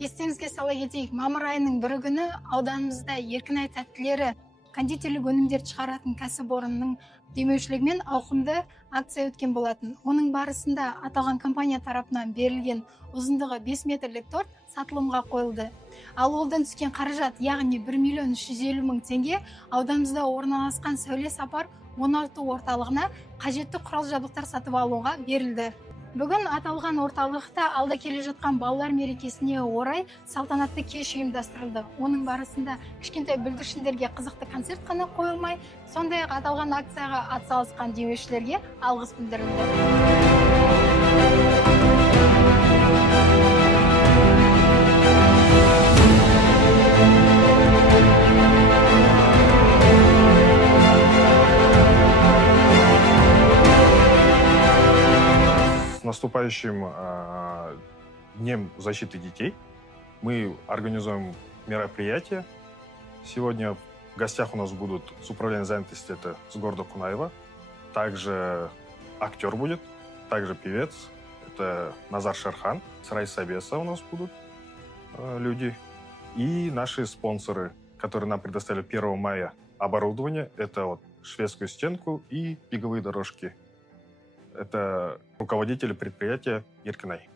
Естеріңізге сала кетейік, мамыр айының 1 күні ауданымызда Еркінай тәттілері кондитерлік өнімдерді шығаратын кәсіпорынның демеушілігімен ауқымды акция өткен болатын. Оның барысында аталған компания тарапынан берілген ұзындығы 5 метрлік торт сатылымға қойылды. Ал олдан түскен қаражат, яғни 1.350.000 теңге ауданымызда орналасқан сәуле сапар оңалту орталығына қажетті құрал жабдықтар сатып алуға берілді. Бүгін аталған орталықта алда келе жатқан балалар мерекесіне орай салтанатты кеш ұйымдастырылды. Оның барысында кішкентай бүлдіршіндерге қызықты концерт қана қойылмай, сондай-ақ аталған акцияға атсалысқан демеушілерге алғыс білдірілді. С наступающим Днем защиты детей мы организуем мероприятие. Сегодня в гостях у нас будут с управления занятости, это с города Кунаева. Также актер будет, также певец, это Назар Шерхан. С райсобеса у нас будут люди. И наши спонсоры, которые нам предоставили 1 мая оборудование, это вот шведскую стенку и беговые дорожки. Это руководители предприятия Еркинай.